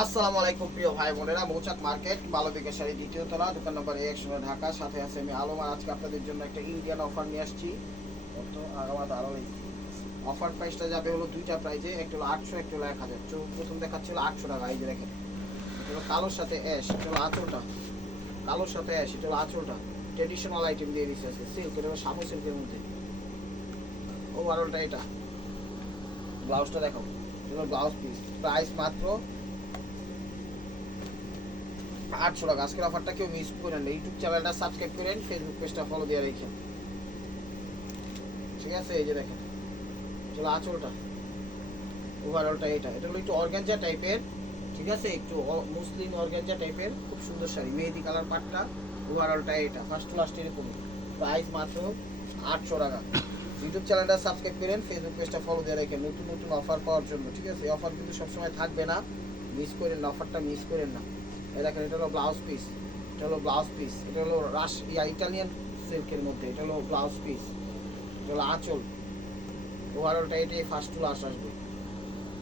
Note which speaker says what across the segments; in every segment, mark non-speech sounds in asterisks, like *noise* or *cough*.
Speaker 1: আসসালামু আলাইকুম প্রিয় ভাই বোনেরা, মৌচাক মার্কেট মালবিকা শাড়ি দ্বিতীয় তলা, দোকান নম্বর এক শূন্য ঢাকা, সাথে আছে আমি আলম। আর আজকে আপনাদের জন্য একটা ইন্ডিয়ান অফার নিয়ে আসছি। কত? আগামাত আরও অফার প্রাইসটা যাবে হলো দুইটা প্রাইজে একটা হলো আটশো, একটা হলো এক হাজার। চোখ প্রথম দেখাচ্ছিল আটশো টাকা, এই যে দেখেন। কালোর সাথে অ্যাশ এটা হলো আঁচলটা। কালোর সাথে অ্যাশ এটা হলো আঁচলটা। ট্রেডিশনাল আইটেম দিয়ে দিচ্ছে আজকে সিল্ক এটা হলো সামু সিল্কের মধ্যে। ওভারঅলটা এটা। ব্লাউজটা দেখো, এটা ব্লাউজ পিস প্রাইস মাত্র আটশো টাকা। আজকের অফারটা কেউ মিস করেন ইউটিউব চ্যানেলটা সাবস্ক্রাইব করেন ফেসবুক পেজটা ফলো দিয়ে রেখেন। ঠিক আছে? এই যে দেখেন। চলো আঁচলটা ওভারঅলটা এটা। এটা হলো একটু অর্গ্যানজা টাইপের ঠিক আছে? একটু মুসলিম অর্গ্যানজা টাইপের খুব সুন্দর শাড়ি। মেহেদি কালার পাটটা ওভারঅলটা এটা। ফার্স্ট টু লাস্ট এরকম প্রাইস মাত্র আটশো টাকা। ইউটিউব চ্যানেলটা সাবস্ক্রাইব করেন ফেসবুক পেজটা ফলো দিয়ে রাখেন। নতুন নতুন অফার পাওয়ার জন্য, ঠিক আছে? এই অফার কিন্তু সবসময় থাকবে না। মিস করেন না অফারটা মিস করেন না। এই দেখেন, এটা হলো ব্লাউজ পিস এটা হলো ব্লাউজ পিস এটা হলো রাশ ইয়া ইটালিয়ান সিল্কের মধ্যে, এটা হলো ব্লাউজ পিস এটা হলো আঁচল। ওভারঅলটা এটাই ফার্স্ট টু লাস্ট আসবে।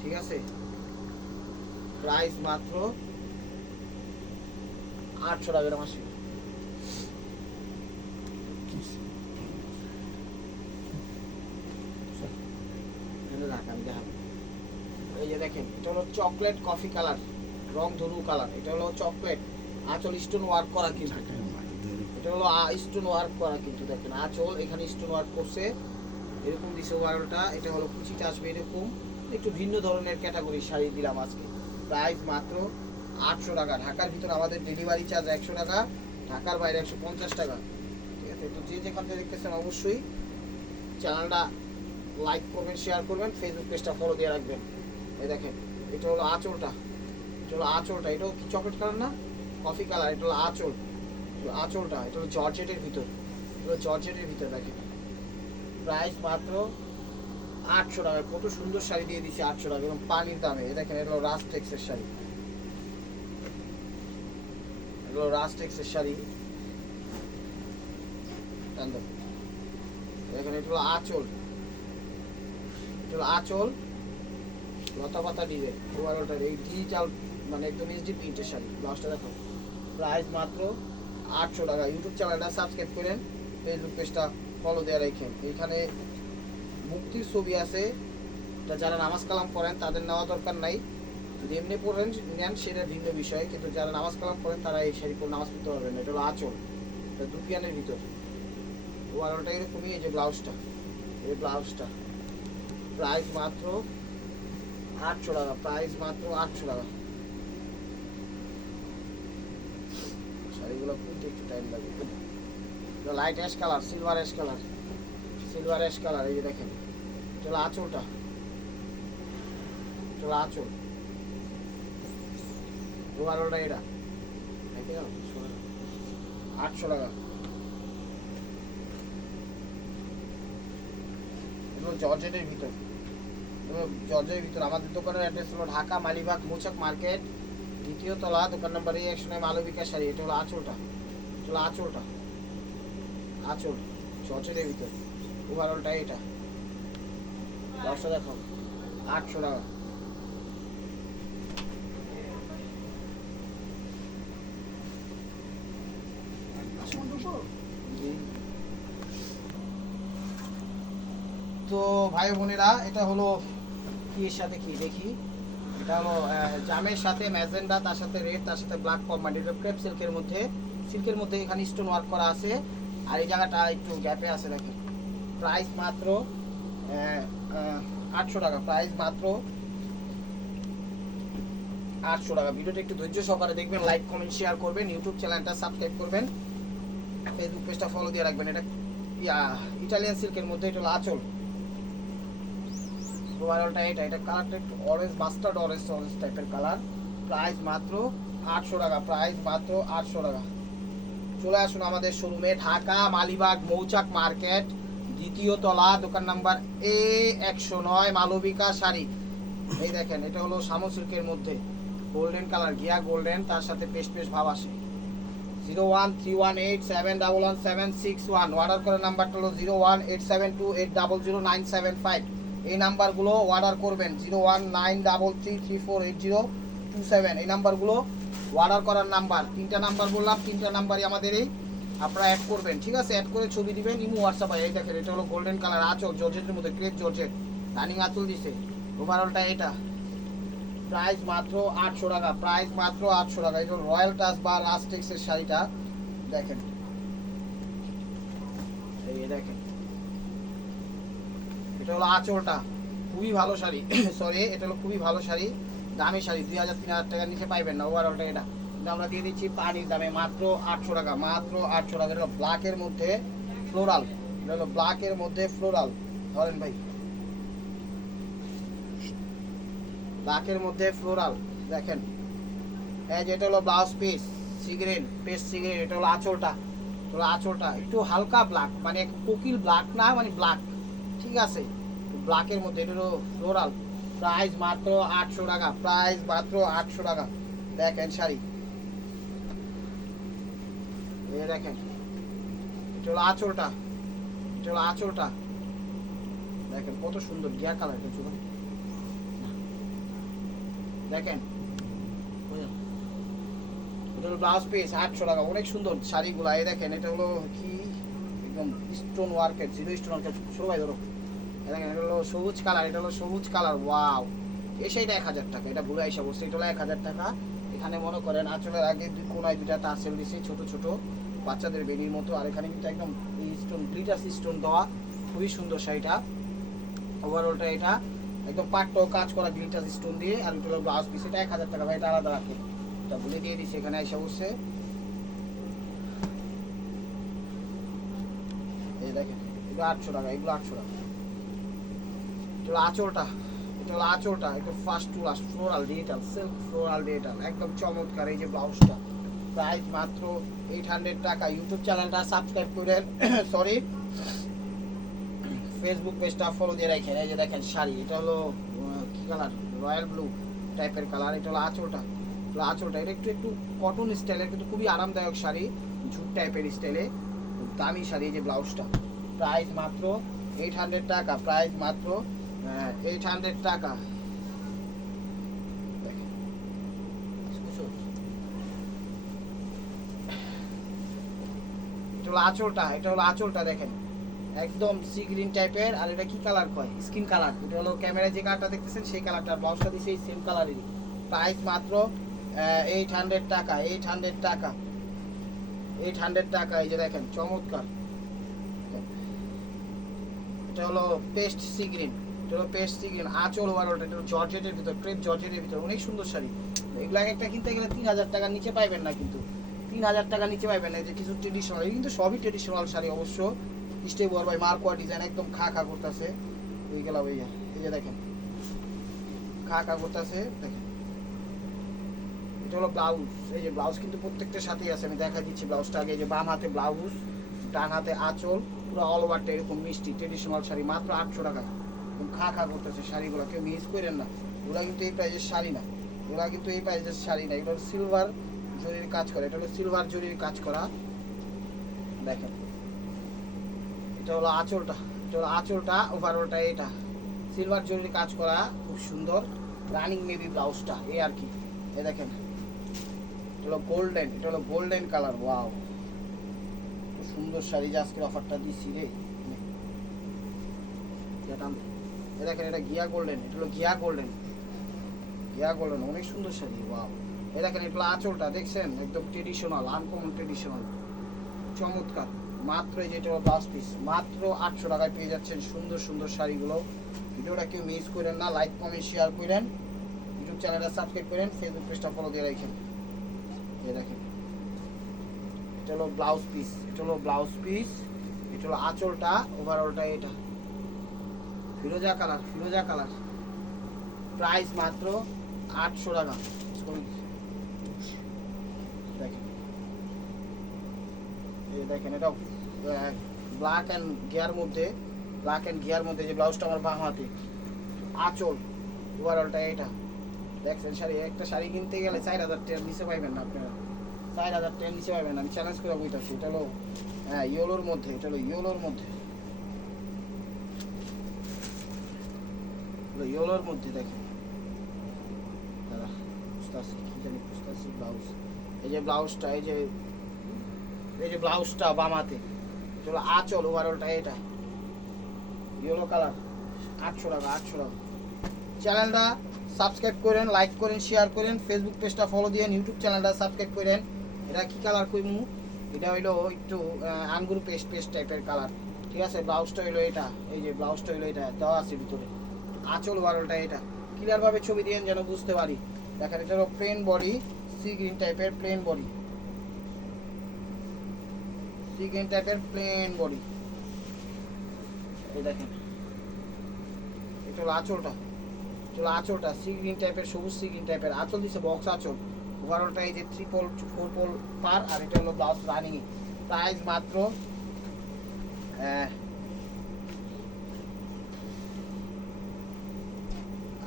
Speaker 1: ঠিক আছে? প্রাইস মাত্র আটশো টাকার মাসে এই যে দেখেন, এটা হলো চকলেট কফি কালার রং ধনু কালার। এটা হলো চকলেট, আঁচল স্টোন ওয়ার্ক করা কিন্তু। এটা হলো স্টোন ওয়ার্ক করা কিন্তু, দেখেন। আঁচল, এখানে স্টোন ওয়ার্ক করছে। এরকম দিছে ওয়ারটা। এটা হলো কুচিটা আসবে এরকম। একটু ভিন্ন ধরনের ক্যাটাগরি শাড়ি দিলাম আজকে। প্রাইস মাত্র আটশো টাকা। ঢাকার ভিতর আমাদের ডেলিভারি চার্জ একশো টাকা, ঢাকার বাইরে একশো পঞ্চাশ টাকা। ঠিক আছে? তো যে যেখান থেকে দেখতেছেন অবশ্যই চ্যানেলটা লাইক করবেন, শেয়ার করবেন ফেসবুক পেজটা ফলো দিয়ে রাখবেন। এই দেখেন, এটা হলো আঁচলটা। এটা হলো আঁচলটা এটাও কি চকলেট কালার না? কফি কালার এটা হলো আঁচল। আঁচলটা, এটা হলো জর্জেটের ভিতর। এটা জর্জেটের ভিতর, দেখেন। প্রাইস মাত্র আটশো টাকা। কত সুন্দর শাড়ি দিয়ে দিচ্ছে আটশো টাকা এবং পানির দামে। দেখেন, এটা হলো রাস্টেক্সের শাড়ি। এটা হলো রাস্টেক্সের শাড়ি। দেখেন, এটা হলো আঁচল। এটা হলো আঁচল। লতা পাতা ডিজাইন। ওভারঅলটার এই ডিজিটাল মানে একদম এইচডি প্রিন্টের শাড়ি, ব্লাউজটা দেখো। প্রাইস মাত্র আটশো টাকা। ইউটিউব চ্যানেলটা সাবস্ক্রাইব করেন ফেসবুক পেজটা ফলো দেওয়া রাখেন। এখানে মুক্তির ছবি আছে। যারা নামাজ কালাম পড়েন, তাদের নেওয়া দরকার নাই। যদি এমনি পড়েন, নেন, সেটা ভিন্ন বিষয়। কিন্তু যারা নামাজ কালাম পড়েন, তারা এই শাড়ি পরে নামাজ পড়তে পারবেন এটা হলো আঁচল। এটা দুপিয়ানের ভিতর। ওয়ারটা এরকমই, এই যে ব্লাউজটা। এই ব্লাউজটা। প্রাইস মাত্র আটশো টাকা। প্রাইস মাত্র আটশো টাকা। শাড়িগুলো খুলতে একটু টাইম লাগবে light ash colour silver ash colour silver ash colour এই যে দেখেন চলো আঁচলটা। চলো আঁচল। ওভারঅলটা এটা। দেখে যাও, আটশো টাকা। এগুলো জর্জেটের ভিতর। এগুলো জর্জেটের ভিতর। আমাদের দোকানের অ্যাড্রেস হলো ঢাকা মালিবাগ মোচক মার্কেট দ্বিতীয় তলা, দোকান নম্বর এই একশো নয় মালবিকা শাড়ি এটা হলো আঁচলটা। এটা হলো আঁচলটা। আঁচল জর্জেটের ভিতর। ওভারঅলটা এটা। দশটা দেখো আটশো টাকা। তো ভাই বোনেরা, এটা হলো কি এর সাথে কি? দেখি। জামের সাথে ম্যাজেন্ডা, তার সাথে রেড, তার সাথে ব্ল্যাক কম্বাইন্ড এটা ক্রেপ সিল্কের মধ্যে। সিল্কের মধ্যে এখানে স্টোন ওয়ার্ক করা আছে। আর এই জায়গাটা একটু গ্যাপে আছে, দেখেন। প্রাইস মাত্র আটশো টাকা। প্রাইস মাত্র আটশো টাকা। ভিডিওটা একটু ধৈর্য সহকারে দেখবেন লাইক কমেন্ট শেয়ার করবেন ইউটিউব চ্যানেলটা সাবস্ক্রাইব করবেন। ফেসবুক পেজটা ফলো দিয়ে রাখবেন। এটা ইটালিয়ান সিল্কের মধ্যে, এটা আঁচল। ওভারঅলটা এটা এটা কালারটা একটু অরেঞ্জ মাস্টার্ড অরেঞ্জ অরেঞ্জ টাইপের কালার প্রাইস মাত্র আটশো টাকা প্রাইস মাত্র আটশো টাকা। চলে আসুন আমাদের শোরুমে ঢাকা, মালিবাগ, মৌচাক মার্কেট, দ্বিতীয় তলা, দোকান নাম্বার এ একশো নয়, মালবিকা শাড়ি। এই দেখেন, এটা হলো শামু সিল্কের মধ্যে। গোল্ডেন কালার গিয়া গোল্ডেন তার সাথে পেস্ট পেস্ট ভাব আসে। Zero one three one eight seven double one seven six one order করার নাম্বারটা হলো zero one eight seven two eight double zero nine seven five এই নাম্বারগুলো অর্ডার করবেন zero one nine double three three four eight zero two seven এই নাম্বারগুলো order করার number. তিনটা নাম্বার বললাম, তিনটা নাম্বারই আমাদের এই আপনারা অ্যাড করবেন, ঠিক আছে? অ্যাড করে ছবি দিবেন, ইমো হোয়াটসঅ্যাপে এই দেখেন, এটা হলো গোল্ডেন কালার আঁচল, জর্জেটের মধ্যে ক্রেপ জর্জেট। রানিং আঁচল দিছে। ওভারঅলটা এটা। প্রাইস মাত্র আটশো টাকা প্রাইস মাত্র আটশো টাকা। এটা রয়্যাল টাচ বা রাস্টেক্সের শাড়িটা, দেখেন। এই দেখেন। এটা হলো আঁচলটা। খুবই ভালো শাড়ি। *coughs* সরি এটা হলো খুবই ভালো শাড়ি। দামি শাড়ি, দুই হাজার, তিন হাজার টাকার নিচে পাইবেন না ওভারঅলটা এটা। কিন্তু আমরা দিয়ে দিচ্ছি পানির দামে মাত্র আটশো টাকা, মাত্র আটশো টাকা। এটা হলো ব্ল্যাকের মধ্যে ফ্লোরাল এটা হলো ব্ল্যাকের মধ্যে ফ্লোরাল ধরেন ভাই। ব্ল্যাকের মধ্যে ফ্লোরাল দেখেন। এই যে এটা হলো blouse piece cigarette paste cigarette এটা হলো আঁচলটা। হলো আঁচলটা একটু হালকা ব্ল্যাক মানে কোকিল ব্ল্যাক না মানে ব্ল্যাক ঠিক আছে ব্ল্যাকের মধ্যে, এটা হলো ফ্লোরাল প্রাইস মাত্র আটশো টাকা প্রাইস মাত্র আটশো টাকা। দেখেন শাড়ি। দেখেন, এটা হলো আঁচলটা, এটা হলো আঁচলটা। দেখেন কত সুন্দর গিয়া কালার চুল দেখেন এটা হলো ব্লাউজ পিস আটশো টাকা, অনেক সুন্দর শাড়িগুলা। এই দেখেন, এটা হলো কি একদম স্টোন ওয়ার্কের জিরো স্টোন ওয়ার্কের ভাই, ধরো। এটা হলো সবুজ কালার এটা হলো সবুজ কালার ওয়াও এই সেইটা এক হাজার টাকা, এটা ভুলে আইসা বসছে এটা হলো এক হাজার টাকা। এখানে মনে করেন, আঁচলের আগে দুই কোনায় দুইটা টাসেল দিছে, ছোট ছোট বাচ্চাদের বেনির মতো, আর এখানে কিন্তু একদম স্টোন গ্লিটার স্টোন দেওয়া, খুবই সুন্দর শাড়িটা ওভারঅলটা এটা, একদম পাট্টো কাজ করা গ্লিটার স্টোন দিয়ে, আর ওটা হলো ব্লাউজ পিস এটা এক হাজার টাকা, ভাই, এটা আলাদা রাখে। এটা ভুলে দিয়ে দিচ্ছে এখানে এসে বসছে চ্যানেলটা সাবস্ক্রাইব করে সরি ফেসবুক পেজটা ফলো দিয়ে রাখেন, এই যে দেখেন শাড়ি, এটা হলো কি কালার রয়্যাল ব্লু টাইপের কালার এটা হলো আঁচলটা। এটা আঁচলটা, এটা একটু একটু কটন স্টাইলের কিন্তু খুবই আরামদায়ক শাড়ি, ঝুট টাইপের স্টাইলে দামি শাড়ি যে ব্লাউজটা। প্রাইস মাত্র এইট হান্ড্রেড টাকা, প্রাইস মাত্র এইট হান্ড্রেড টাকা। আঁচলটা, এটা হলো আঁচলটা দেখেন। একদম সি গ্রিন টাইপের আর এটা কি কালার কয়? স্কিন কালার এটা হলো ক্যামেরায় যে কালারটা দেখতেছেন, সেই কালারটা ব্লাউজটা দিছে এই সেম কালারেরই প্রাইস মাত্র এইট হান্ড্রেড টাকা এইট হান্ড্রেড টাকা। এইট হান্ড্রেড টাকা, এই যে দেখেন, চমৎকার। এটা হলো পেস্ট সি গ্রিন, এটা হলো পেস্ট সি গ্রিন, আঁচল ওভারঅলটা এটা জর্জেটের ভিতর, ক্রেপ জর্জেটের ভিতর, অনেক সুন্দর শাড়ি। এগুলো এক একটা কিনতে গেলে তিন হাজার টাকার নিচে পাইবেন না কিন্তু। তিন হাজার টাকার নিচে পাইবেন না যে কিছু ট্রেডিশনাল কিন্তু সবই ট্রেডিশনাল শাড়ি অবশ্য। স্টে বর ভাই, মার্কোয়া ডিজাইন একদম খা খা করতেছে। এই গেলাম, এই যে এই যে দেখেন। খা খা করতেছে, দেখেন। এটা হলো ব্লাউজ এই যে ব্লাউজ কিন্তু প্রত্যেকটার সাথেই আছে, আমি দেখা দিচ্ছি ব্লাউজটা আগে যে বাম হাতে ব্লাউজ ডান হাতে আঁচল, পুরো অল ওভারটা এরকম মিষ্টি ট্রেডিশনাল শাড়ি, মাত্র আটশো টাকা। একদম খা খা করতেছে শাড়িগুলো, কেউ মিস করেন না। ওরা কিন্তু এই প্রাইজের শাড়ি না। ওরা কিন্তু এই প্রাইজের শাড়ি না। এটা হলো সিলভার জরির কাজ করা। এটা হলো সিলভার জরির কাজ করা। দেখেন। এটা হলো আঁচলটা। এটা হলো আঁচলটা ওভারঅলটা এটা। সিলভার জরির কাজ করা, খুব সুন্দর। রানিং মেবি ব্লাউজটা এই আর কি। এ দেখেন। এটা হলো গোল্ডেন এটা হলো গোল্ডেন কালার ওয়াও সুন্দর শাড়ি যে আজকের অফারটা দিচ্ছি রে। দেখেন, এটা গিয়া গোল্ডেন এটা হলো গিয়া গোল্ডেন গিয়া গোল্ডেন অনেক সুন্দর শাড়ি ওয়াও এই দেখেন এটা হলো আঁচলটা দেখছেন? একদম ট্রেডিশনাল আনকমন ট্রেডিশনাল চমৎকার। মাত্র যেটা ব্লাউজ পিস মাত্র আটশো টাকায় পেয়ে যাচ্ছেন সুন্দর সুন্দর শাড়িগুলো। ভিডিওটা কেউ মিস করেন না লাইক কমেন্ট শেয়ার করেন। ইউটিউব চ্যানেলটা সাবস্ক্রাইব করেন ফেসবুক পেজটা ফলো দিয়ে রাখেন। এই দেখেন। এটা হলো ব্লাউজ পিস এটা হলো ব্লাউজ পিস এটা হলো আঁচলটা ওভারঅলটা এটা। ফিরোজা কালার ফিরোজা কালার। প্রাইস মাত্র আটশো টাকা। দেখেন। এই দেখেন, এটা ব্ল্যাক অ্যান্ড গিয়ার মধ্যে ব্ল্যাক অ্যান্ড গিয়ার মধ্যে যে ব্লাউজটা আমার বাম হাতে, আঁচল ওভারঅলটা এটা। দেখছেন, শাড়ি, একটা শাড়ি কিনতে গেলে চার হাজার টাকার নিচে পাইবেন না আপনারা। চার হাজার টাকার নিচে পাইবেন আমি চ্যালেঞ্জ করে বইতাছি, এটা হলো হ্যাঁ ইয়োলোর মধ্যে, এটা হলো ইয়োলোর মধ্যে। ইয়োলোর মধ্যে, দেখেন। দাদা খুঁজতেছি, কি ব্লাউজ এই যে ব্লাউজটা এই যে এই যে ব্লাউজটা বামাতে চলো আচল ওভারঅলটা এটা। ইয়েলো কালার, আটশো টাকা আটশো টাকা। চ্যানেলটা সাবস্ক্রাইব করেন লাইক করেন শেয়ার করেন ফেসবুক পেজটা ফলো দিয়ে ইউটিউব চ্যানেলটা সাবস্ক্রাইব করেন। এটা কি কালার কইমু? এটা হইল একটু আঙ্গুর পেস্ট পেস্ট টাইপের কালার ঠিক আছে? ব্লাউজটা হইল এটা, এই যে ব্লাউজটা হইল এটা, দেওয়া আছে ভিতরে। আঁচল বারোটা এটা। ক্লিয়ার ভাবে ছবি দিয়ে যেন বুঝতে পারি। দেখেন, এটা হলো প্লেন বডি সি গ্রিন টাইপের প্লেন বডি সি গ্রিন টাইপের প্লেন বডি এই দেখেন। এটা হলো আঁচলটা। এটা হলো আঁচলটা সি টাইপের, সবুজ সি টাইপের আঁচল দিছে বক্স আঁচল। ওভারঅলটা এই যে থ্রি পোল ফোর পোল পার, আর এটা হলো ব্লাউজ রানিং প্রাইস মাত্র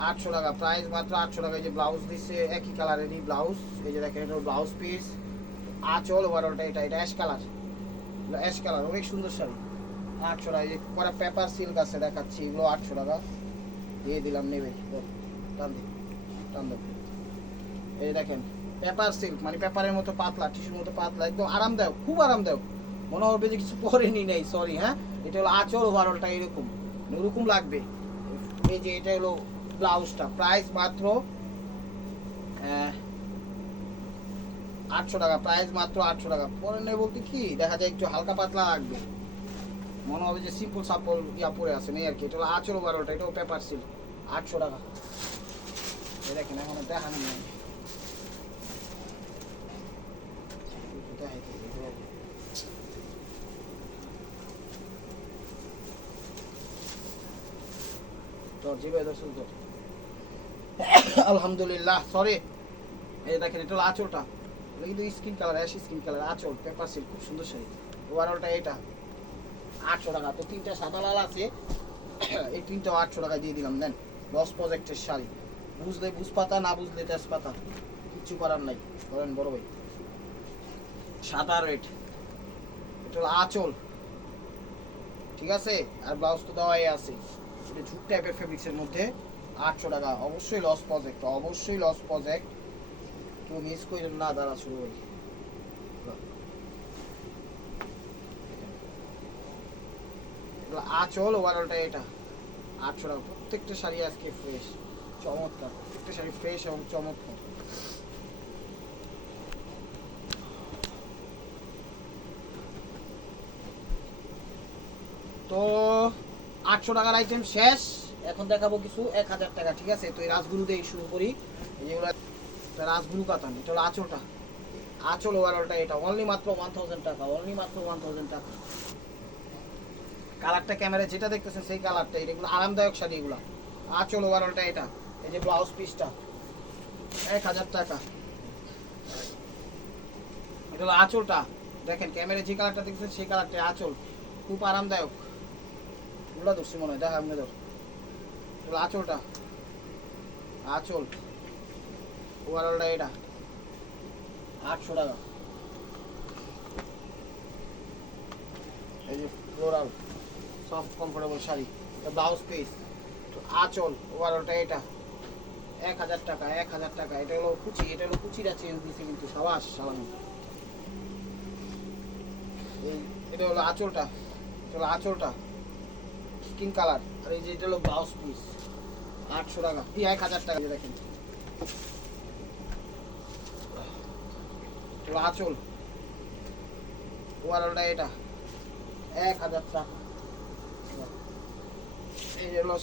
Speaker 1: আটশো টাকা। প্রাইস মাত্র আটশো টাকা। যে ব্লাউজ দিচ্ছে একই কালারেরই ব্লাউজ এই যে দেখেন, এটা ব্লাউজ পিস আঁচল ওভারঅলটা এটা এটা অ্যাশ কালার অ্যাশ কালার অনেক সুন্দর শাড়ি। আটশো টাকা। যে পেপার সিল্ক আছে, দেখাচ্ছি। এগুলো আটশো টাকা। দিয়ে দিলাম, নেবে। এই দেখেন পেপার সিল্ক মানে পেপারের মতো পাতলা টিস্যুর মতো পাতলা, একদম আরামদায়ক, খুব আরামদায়ক। মনে হবে যে কিছু পরেনি, নেই সরি হ্যাঁ? এটা হলো আঁচল ওভারঅলটা এরকম ওরকম লাগবে। এই যে, এটা হলো ব্লাউজটা প্রাইস মাত্র আটশো টাকা প্রাইস মাত্র আটশো টাকা। পরে নেই বলতে কি? দেখা যায় একটু হালকা পাতলা লাগবে। মনে হবে যে সিম্পল সাম্পল ইয়া পরে আছে নেই আর কি। এটা হলো আঁচল ওভারঅলটা এটাও পেপার সিল্ক আটশো টাকা। এই দেখেন, এখন দেখানো নেই। আলহামদুলিল্লাহ সরি এই দেখেন, এটা হলো আঁচলটা। এটা কিন্তু skin colour ash skin colour আঁচল পেপার সিল্ক খুব সুন্দর শাড়ি। ওভারঅলটা এটা আটশো টাকা। তো তিনটা সাদা লাল আছে। এই তিনটাও আটশো টাকা দিয়ে দিলাম, দেন। লস প্রজেক্টের শাড়ি। বুঝলে বুঝ পাতা না বুঝলে তেজপাতা? কিচ্ছু করার নাই। বলেন, বড় ভাই। সাদা রেট এটা হলো আঁচল। ঠিক আছে? আর ব্লাউজ তো দেওয়াই আছে। এটা ঝুট টাইপের ফেব্রিক্সের মধ্যে আটশো টাকা। অবশ্যই লস প্রজেক্ট অবশ্যই লস প্রজেক্ট কেউ মিস করেন না, দাঁড়া শুরু করি। আঁচল ওভারঅলটা এটা। আটশো প্রত্যেকটা শাড়ি আজকে ফ্রেশ চমৎকার। প্রত্যেকটা শাড়ি ফ্রেশ এবং চমৎকার। তো আটশো টাকার আইটেম শেষ। এখন দেখাবো কিছু এক হাজার টাকা, ঠিক আছে? তো এই রাজগুরু দিয়ে শুরু করি। যেগুলো রাজগুরু কাতান, এটা হলো আঁচলটা। আঁচল ওভারঅলটা এটা। অনলি মাত্র ওয়ান থাউজেন্ড টাকা অনলি মাত্র ওয়ান থাউজেন্ড টাকা। কালারটা ক্যামেরা যেটা দেখতেছেন সেই কালারটা এগুলো আরামদায়ক শাড়ি এগুলো। আঁচল ওভারঅলটা এটা, এই যে ব্লাউজ পিসটা এক হাজার টাকা। এটা হলো আঁচলটা। দেখেন ক্যামেরা যে কালারটা দেখতেছেন সেই কালারটা আঁচল। খুব আরামদায়ক। এগুলো ধরছি মনে হয়, দেখা আপনি ধর। এটা হলো আঁচলটা। আঁচল। ওভারঅলটা এটা। আটশো টাকা। এই যে floral soft comfortable sari blouse piece আঁচল ওভারঅলটা এটা, এক হাজার টাকা, এক হাজার টাকা, এটা হলো কুচি, এটা হলো কুচিটা চেঞ্জ দিছে কিন্তু সাবাস সালাম এই, এটা হলো আঁচলটা, এটা হলো আঁচলটা স্কিন কালার আর এই যে এটা হলো ব্লাউজ পিস আটশো টাকা, এই এক হাজার টাকা দেখেন। আঁচল ওভারঅলটা এটা, এক হাজার টাকা। এই হলো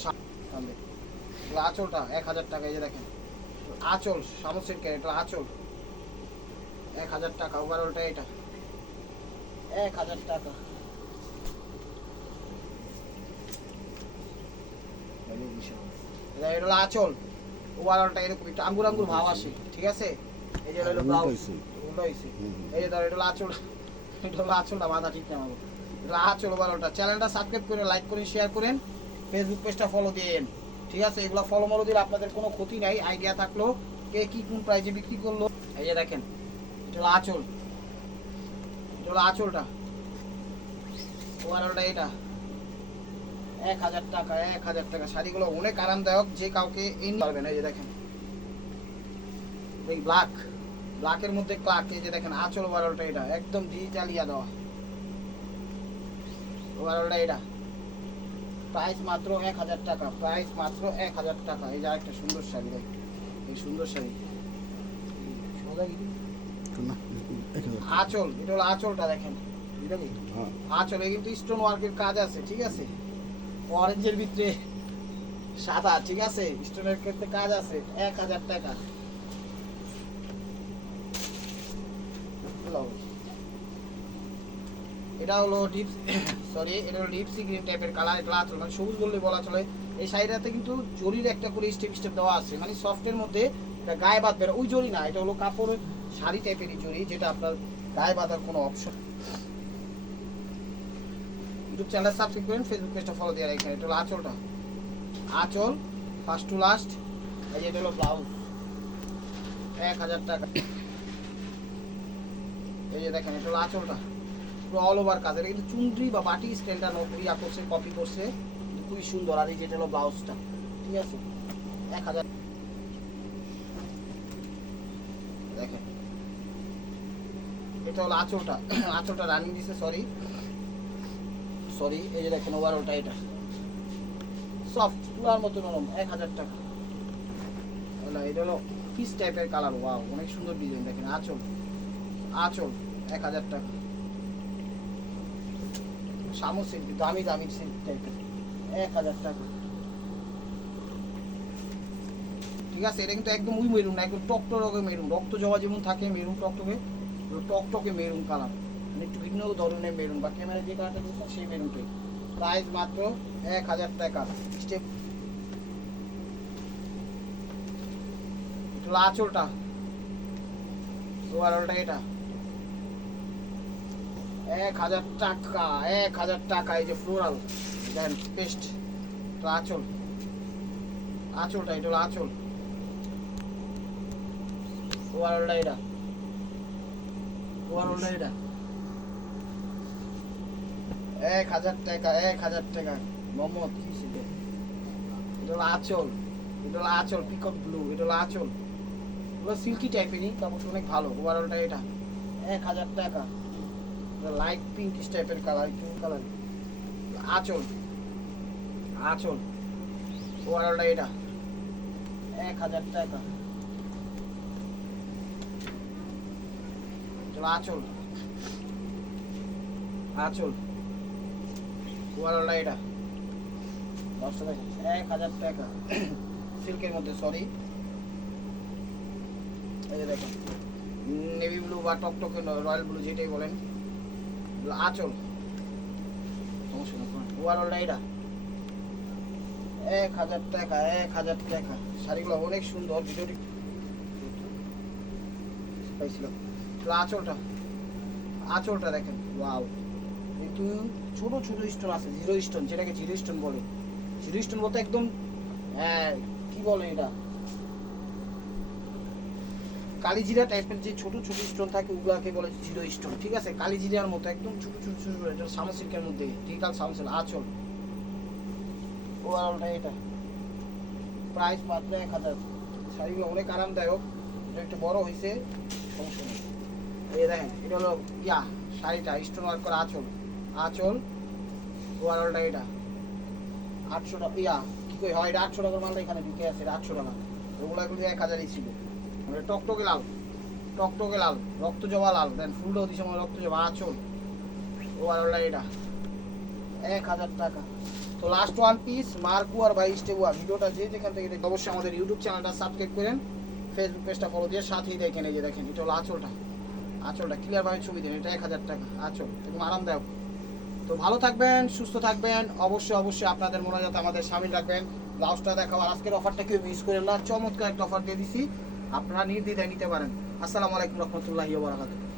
Speaker 1: আঁচলটা এক হাজার টাকা এই যে দেখেন। আঁচল সামসির কে এটা আঁচল। এক হাজার টাকা ওভারঅলটা এটা। এক হাজার টাকা। এটা এটা হলো আঁচল ওভারঅলটা এরকম একটু আঙ্গুর আঙ্গুর ভাব আসে ঠিক আছে? এই যে হলো ব্লাউজ এই যে ধর এটা হলো আঁচল এটা হলো আঁচলটা মাথা ঠিক না আমার। এটা আঁচল ওভারঅলটা চ্যানেলটা সাবস্ক্রাইব করে লাইক করেন শেয়ার করেন। ফেসবুক পেজটা ফলো দিন। ঠিক আছে? এগুলো ফলো মলো দিলে আপনাদের কোনো ক্ষতি নাই। আইডিয়া থাকল কে কি কোন প্রাইজে বিক্রি করল। এই যে দেখেন, এটা হলো আঁচল। এটা হলো আঁচলটা। ওভারঅলটা এটা। এক হাজার টাকা, এক হাজার টাকা। শাড়িগুলো অনেক আরামদায়ক। যে কাউকে এই পারবেন। এই যে দেখেন। এই ব্ল্যাক ব্ল্যাকের মধ্যে ক্লাক এই যে দেখেন, আঁচল ওভারঅলটা এটা। একদম ডিজিটালিয়া দেওয়া ওভারঅলটা এটা। প্রাইস মাত্র এক হাজার টাকা প্রাইস মাত্র এক হাজার টাকা। এই যে একটা সুন্দর শাড়ি দেখ। এই সুন্দর শাড়ি। আঁচল এটা হলো আঁচলটা দেখেন।
Speaker 2: হ্যাঁ।
Speaker 1: আঁচলে কিন্তু স্টোন ওয়ার্কের কাজ আছে ঠিক আছে? অরেঞ্জের ভিতরে সাদা ঠিক আছে? স্টোনের ক্ষেত্রে কাজ আছে এক হাজার টাকা হলো। এটা হলো ডিপ সরি এটা হলো ডিপ সি গ্রিন টাইপের কালার আঁচল মানে সবুজ বললে বলা চলে। এই শাড়িটাতে কিন্তু জরির একটা করে স্টেপ স্টেপ দেওয়া আছে মানে সফটের মধ্যে এটা গায়ে বাঁধবে ওই জরি না, এটা হলো কাপড় শাড়ি টাইপেরই জরি, যেটা আপনার গায়ে বাঁধার কোনো অপশন ইউটিউব চ্যানেল সাবস্ক্রাইব করেন ফেসবুক পেজটা ফলো দিয়ে রাখেন এটা হলো আঁচলটা। আঁচল ফার্স্ট টু লাস্ট এই এটা হলো ব্লাউজ এক হাজার টাকা। এই যে দেখেন, এটা হলো আঁচলটা। পুরো অল ওভার কাজ। এটা কিন্তু চুন্ডি বা বাটি স্টাইলটা ইয়া করছে কপি করছে। খুবই সুন্দর, আর এই যে এটা হলো ব্লাউজটা ঠিক আছে? এক হাজার এটা হলো আঁচলটা। আঁচলটা রানিং দিছে সরি সরি এই যে দেখেন ওভারঅলটা এটা। সফট তুলার মতো নরম, এক হাজার টাকা। এটা হলো পিস টাইপের কালার ওয়াও অনেক সুন্দর ডিজাইন দেখেন, আঁচল। আঁচল, এক হাজার টাকা। শামু সিল্ক, দামি দামি সিল্ক টাইপের এক হাজার টাকা। ঠিক আছে, এটা কিন্তু একদম উই মেরুন না, একদম টকটকে মেরুন রক্ত জবা যেমন থাকে মেরুন টকটকে টকটকে মেরুন কালার মানে একটু ভিন্ন ধরনের মেরুন বা ক্যামেরা যে কালারটা দেখছেন সেই মেরুনটাই প্রাইস মাত্র এক হাজার টাকা। স্টেপ আঁচলটা। ওভারঅলটা এটা। এক হাজার টাকা, এক হাজার টাকা, এই যে ফ্লোরাল দেন পেস্ট আঁচল, আঁচলটা, এটা হলো আঁচল। ওভারঅলটা এটা ওভারঅলটা এটা। এক হাজার টাকা, এক হাজার টাকা, মোহাম্মদ। কি ছিল এটা হলো আঁচল, এটা হলো আঁচল পিকক ব্লু এটা হলো আঁচল। এগুলো সিল্কি টাইপেরই কাপড় অনেক ভালো ওভারঅলটা এটা। এক হাজার টাকা। লাইট পিঙ্ক টাইপের কালার পিঙ্ক কালার আঁচল। আঁচল। ওভারঅলটা এটা এক হাজার টাকা। আঁচল। আঁচল। ওভারঅলটা এটা দশটা দেখেন এক হাজার টাকা। সিল্কের মধ্যে সরি এই যে দেখেন নেভি ব্লু বা টকটকে রয়্যাল ব্লু যেটাই বলেন। আঁচল। এক হাজার টাকা এক হাজার টাকা। শাড়িগুলো অনেক সুন্দর ভিডিওটি পাইছিল এগুলো আঁচলটা আঁচলটা দেখেন। কিন্তু ছোট ছোট স্টোন আছে জিরো স্টোন যেটাকে জিরো স্টোন বলে। জিরো স্টোন বলতে একদম হ্যাঁ, কি বলে এটা? কালিজিরা টাইপের যে ছোট ছোট স্টোন থাকে, ওগুলাকে বলে জিরো স্টোন ঠিক আছে? কালিজিরার মতো, একদম ছোট ছোট ছোট এটা সামসিল্কের মধ্যে ডিজিটাল সামসিল আচল। ওভারঅলটা এটা। প্রাইস মাত্র এক হাজার। শাড়িগুলো অনেক আরামদায়ক, এটা একটু বড় হয়েছে সমস্যা নেই। এই দেখেন, এটা হলো, ইয়া, শাড়িটা স্টোন ওয়ার্ক করা আঁচল। আঁচল ওভারঅলটা এটা। আটশো টাকা, ইয়া, কি কই, হয় এটা আটশো টাকার মালটা এখানে বিকে আছে, এটা আটশো টাকা। ওগুলো এক হাজারই ছিল। মানে টকটকে লাল টকটকে লাল, রক্ত জবা লাল, দেন ফুলটাও দিছে আমার রক্ত জবা আঁচল ওভারঅলটা এটা এক হাজার টাকা। তো লাস্ট ওয়ান পিস মার্কু আর বাইশ টেবুয়া ভিডিওটা যে যেখান থেকে দেখে অবশ্যই আমাদের ইউটিউব চ্যানেলটা সাবস্ক্রাইব করেন ফেসবুক পেজটা ফলো দিয়ে সাথেই দেখেন, এই যে দেখেন, এটা হলো আঁচলটা। আঁচলটা ক্লিয়ারভাবে ছবি দিন, এটা এক হাজার টাকা, আঁচল। একদম আরামদায়ক। তো ভালো থাকবেন, সুস্থ থাকবেন, অবশ্যই অবশ্যই আপনাদের মনে যাতে আমাদের সামিল রাখবেন। ব্লাউজটা দেখাও, আর আজকের অফারটা কেউ মিস করেন না, চমৎকার একটা অফার দিয়ে দিছি। আপনারা নির্দ্বিধায় নিতে পারেন। আসসালামু আলাইকুম রহমতুল্লাহি বারাকাতুহু।